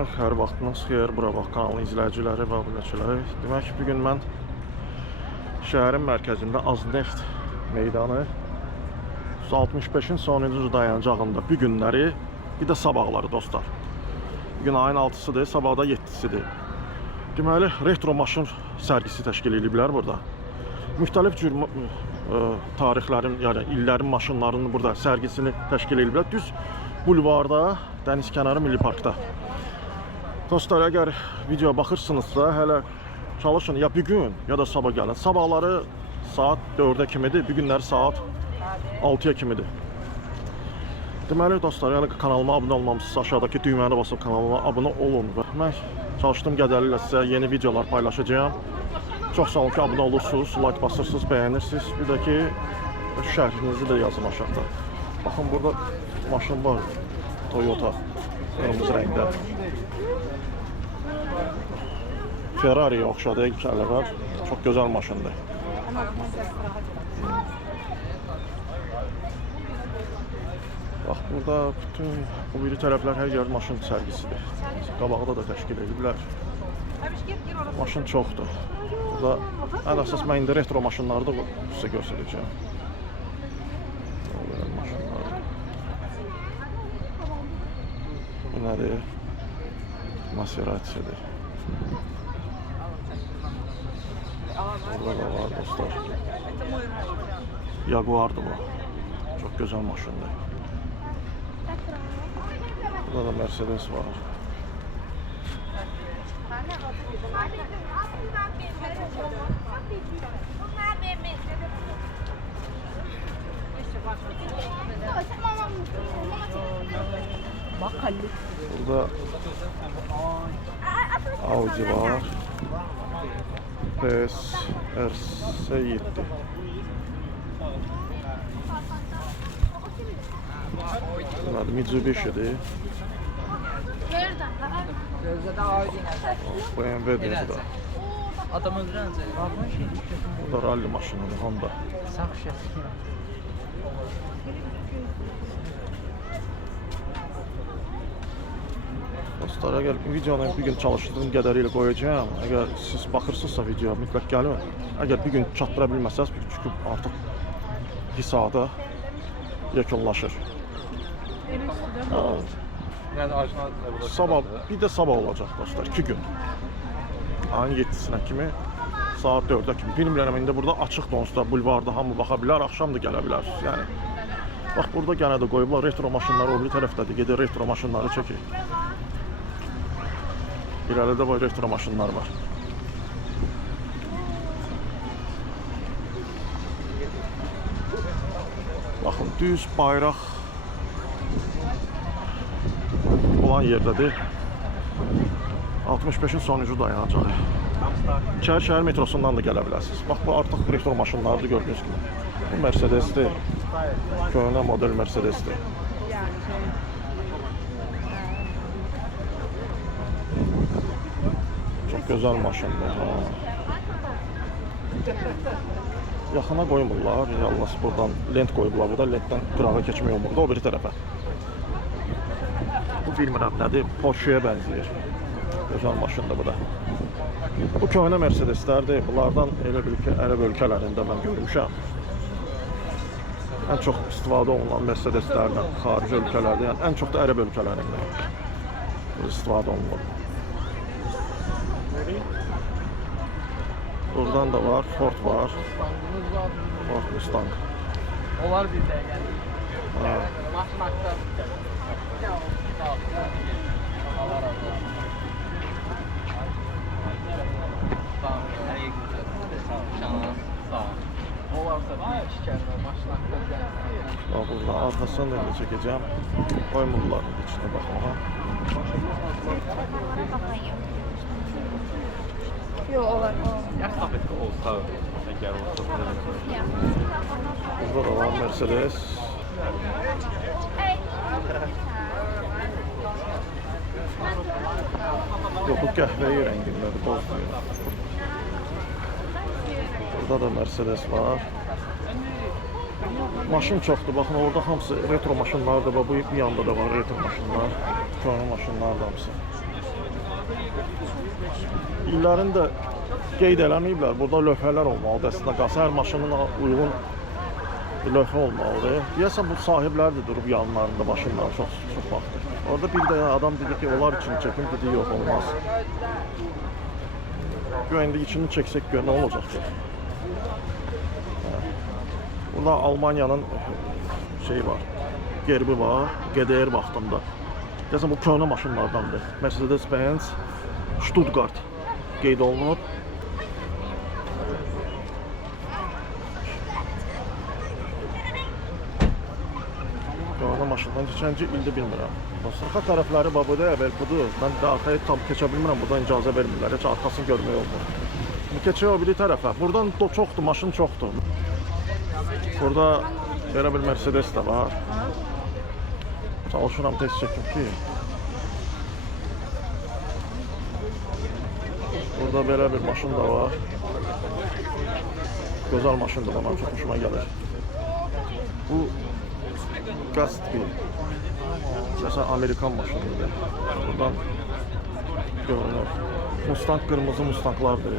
Demək, hər vaxtınız xeyir, bura bax kanalın izləyiciləri və abunəçiləri. Demək, bugün mən şəhərin mərkəzində Azneft meydanı 65-in sonuncu dayanacağında bu günləri, bir də sabahları dostlar. Bugün ayın 6-sıdır, sabahda 7-sidir. Deməli, retro maşın sərgisi təşkil ediblər burada. Müxtəlif cür tarixlərin, yəni illərin maşınlarının burada sərgisini təşkil ediblər. Düz bulvarda, Dənizkənarı Milli Parkda. Dostlar, əgər videoya baxırsınızsa, hələ çalışın ya bugün, ya da sabah gəlin. Sabahları saat 4-ə kimidir, bugünləri saat 6-ya kimidir. Deməli dostlar, yəni kanalıma abunə olmamışsınız, aşağıdakı düyməni basıb kanalıma abunə olun. Mən çalışdığım qədərilə sizə yeni videolar paylaşacağım. Çox sağ olun ki, abunə olursunuz, like basırsınız, bəyənirsiniz. Bir də ki, şərhinizi də yazın aşağıda. Baxın, burada maşın var, Toyota, qırmızı rəngdə. Ferrari'ye oxşadı, heykeller var. Çok güzel maşındır. Bak, burada bütün bu biri tərəflər hər yer maşın sərgisidir. Qabağda da təşkil ediblər. Maşın çoxdur. Burada ən əsas mən indi retro maşınları da sizə göstərəcəm. Bu nədir? Maserati'dir. Burada da var dostlar. Jaguar'dır bu. Çok güzel maşındır. Burada da Mercedes var. Burada Audi var. PS RS7. Bunlar Mitsubishi'dir. BMW'dir bu da. Bu da rally maşınıdır, Honda. Dostlar, əgər videonu bir gün çalışdığım qədərilə qoyacağım. Əgər siz baxırsınızsa videoya, mütləq gəlin. Əgər bir gün çatdıra bilməsəz, çünki artıq hissada yekunlaşır. Sabah, bir də sabah olacaq dostlar, 2 gün. Ayın 7-sinə kimi, saat 4-ə kimi. Bilmirəm, indi burada açıq donsda, bulvarda hamı baxa bilər, axşam da gələ bilər. Yəni, bax, burada gənə də qoyublar, retro maşınları o bir tərəfdədir, gedir retro maşınları çəkir. İleride böyle retro maşınlar var. Bakın, düz bayraq olan yerdedir. 65'in sonuncu dayanacağı. Şəhər metrosundan da gələ bilərsiniz. Bax, bu artıq retro maşınlardır gördüğünüz gibi. Bu Mercedes'dir. Köhnə model Mercedes'dir. Çok güzel maşındır. Yaxına qoymurlar. Yalnız buradan lent qoyublar. Burada lentdən qırağa keçmək olmur. O biri tərəfə. Bu bilmirəm nədir? Porsche'yə bənzəyir. Gözəl maşındır bu da. Bu köhnə Mercedeslərdir. Bunlardan elə bil ki, Ərəb ölkələrində mən görmüşəm. Ən çox istifadə olunan Mercedeslərdən xarici ölkələrdə, yəni ən çox da Ərəb ölkələrində istifadə olunur. Buradan da var, Ford var. Ford Mustang. Onlar bizdə gəlir. Maşmakda. Allah razı olsun. Sağ olun. Sağ olun. Sağ olun. Olarsa bir iki kere maşmakda gəlir. Bax, burada arkasını da çəkəcəm. Qoymurların içine baxmağa. Yok, olar. Jak tapetko olsa, gel olsa. Burada da var Mercedes. Yok, bu qəhvəyi rəngindədir, bozdur. Burada da Mercedes var. Maşın çoxdur, baxın, orada hamısı retro maşınlardır. Bu yanda da var retro maşınlar. Köhnə maşınlar da hamısı. İllərini də qeyd eləməyiblər. Burada lövhələr olmalıdır. Əslində qalsa hər maşının uyğun lövhə olmalıdır. Deyəsən bu sahiblər də durub yanlarında başından çox vaxtdır. Orada bir də adam dedi ki, onlar için çekim dedi, yox olmaz. Güvəndə içini çəksək gör nə olacaq ki? Burada Almanya'nın şeyi var, gerbi var, GDR vaxtında. Deyəsən bu köhnə maşınlardandır. Mercedes-Benz Stuttgart qeyd olunub. Köhnə maşından keçənci ildə bilmirəm. Arxa tərəfləri babudur, əvvəl budur. Mən də arxaya tam keçə bilmirəm, buradan icazə vermirlər. Heç arxasını görmək olmur. Keçək o biri tərəfə. Buradan çoxdur, maşın çoxdur. Burada belə bir Mercedes də var. Çalışıram tez çəkim ki. Burada belə bir maşın da var. Gözəl maşındır, bana çox hoşuma gəlir. Bu Gatsby. Mesela Amerikan maşınıdır. Buradan görünür. Mustang qırmızı Mustanglardır.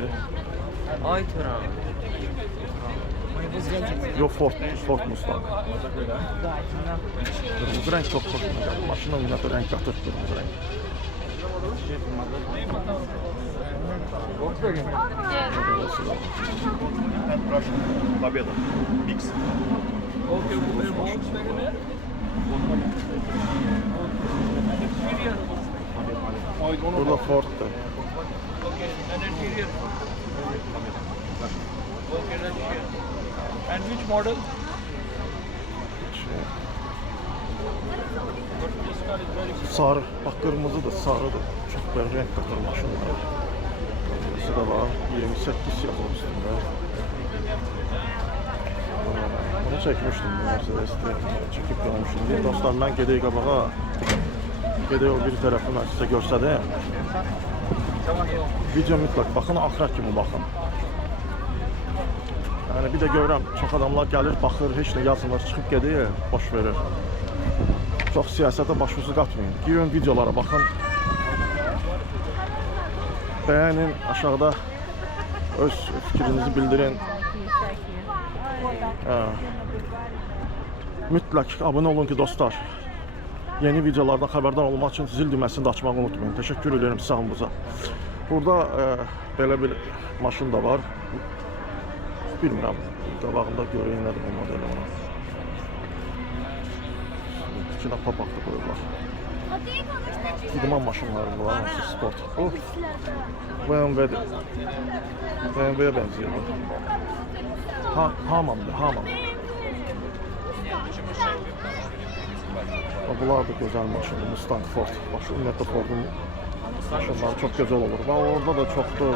Ay Turan. Yok Ford Mustang. Kırmızı renk çok hoşuma geldi. Maşına ümumiyyətlə renk qatır kırmızı renk. Победа. Mix. Burada Ford'da. And which model? Sarı, bak kırmızıdır, sarıdır. Çok böyle renk katır maşınlar. Kırmızısı da var, 28 yazıyor üstünde. Bunu çekmiştim bu Mercedes'te, çekip görmüştüm. Dostlar, ben gedeyim qabağa. Gedeyim o bir tərəfini sizə göstəreyim. Video mütləq baxın, axıra kimi baxın. Yəni bir də görürəm, çox adamlar gəlir, baxır, heç nə yazmır, çıxıb gedir, boş verir. Çox siyasətə başınızı qatmayın. Girin videolara baxın. Bəyənin, aşağıda öz fikrinizi bildirin. Mütləq abunə olun ki, dostlar. Yeni videolardan xəbərdar olmaq üçün zil düyməsini də açmağı unutmayın. Təşəkkür edirəm sağolunuz'a. Burada belə bir maşın da var. Bilmirəm, qabağında görəyim nədir bu modeli ona. İçinə papaq da qoyurlar. İdman maşınları var, hansı sport. Bu BMW'dir. BMW'ye benziyor bu. Hamamdır, hamam. Bunlar da gözəl maşındır, Mustang Ford. Başı ümumiyyətlə Ford'un maşınları çox gözəl olur. Və orada da çoxdur.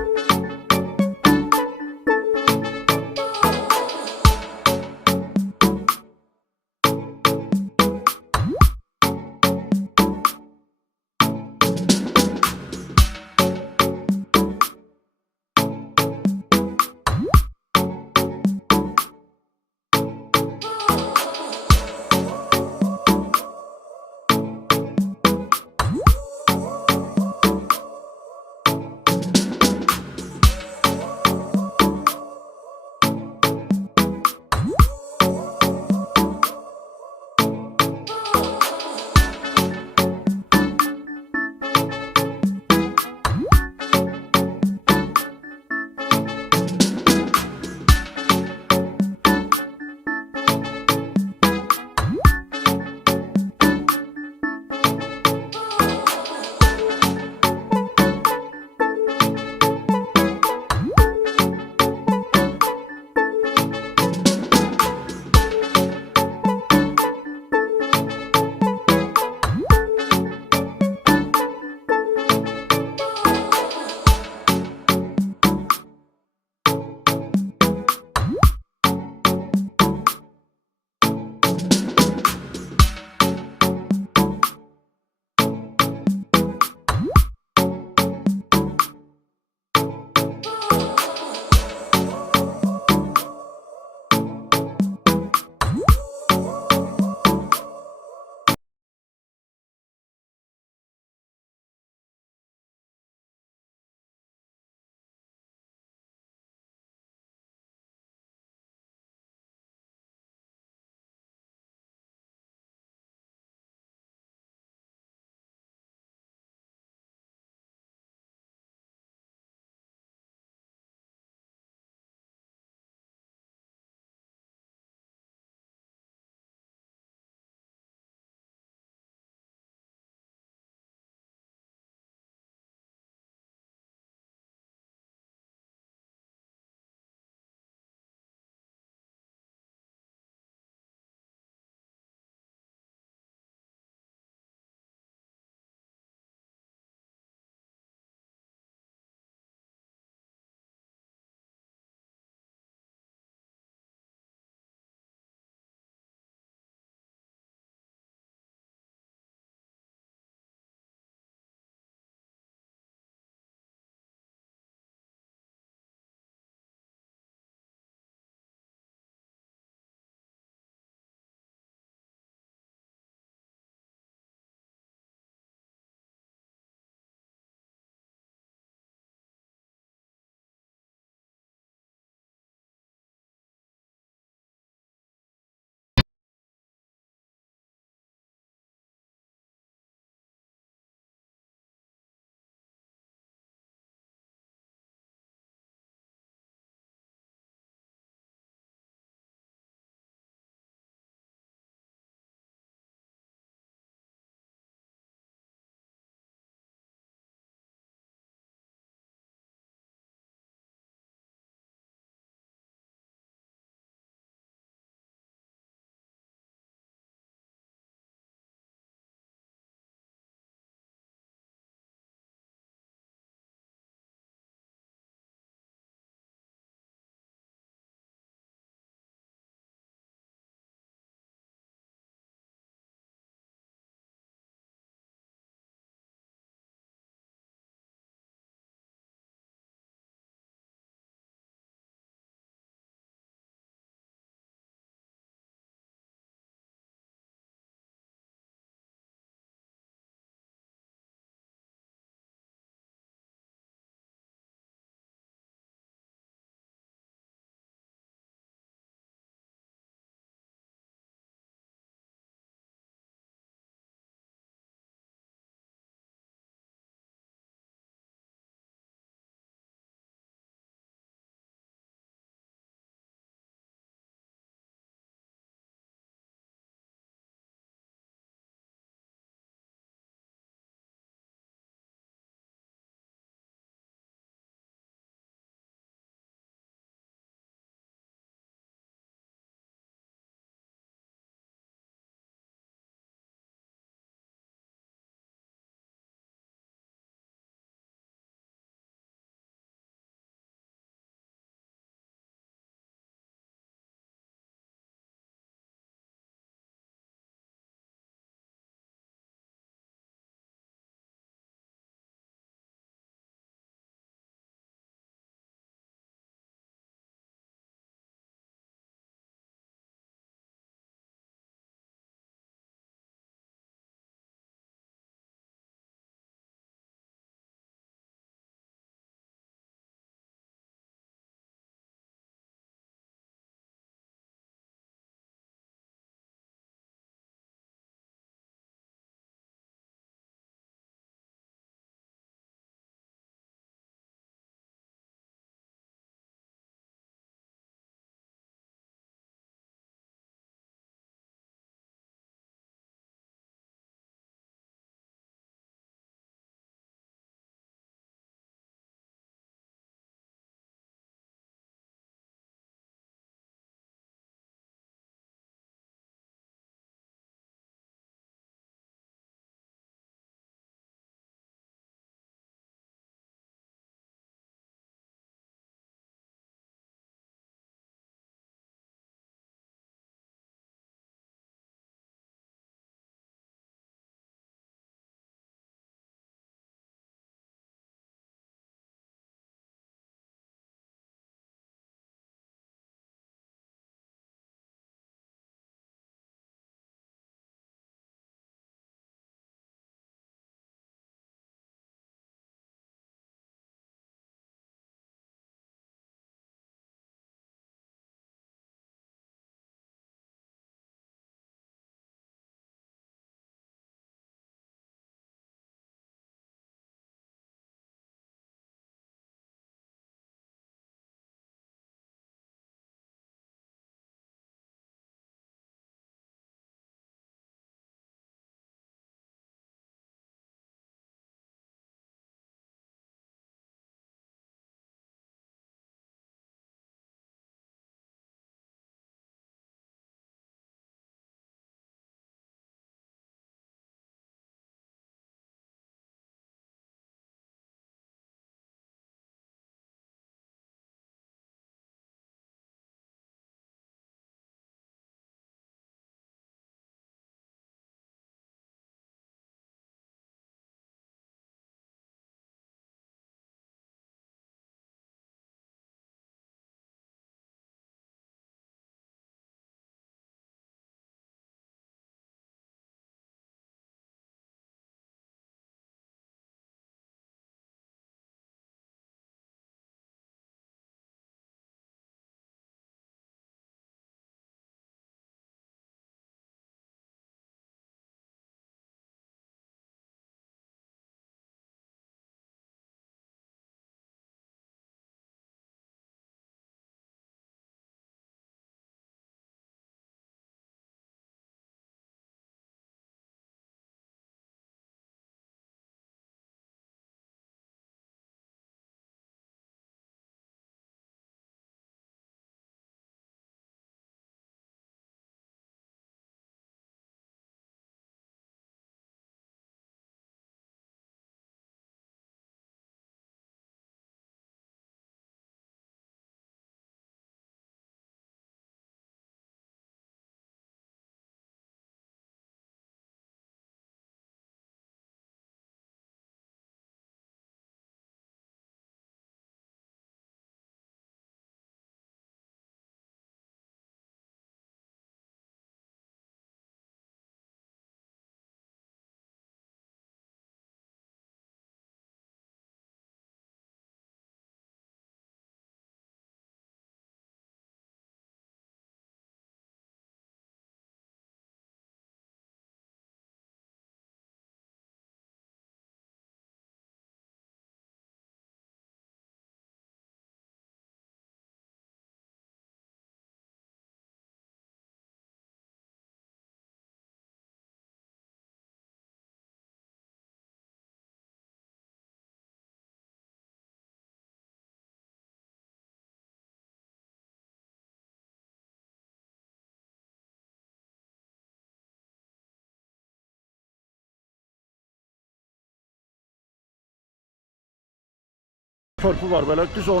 körpü var belə düz ona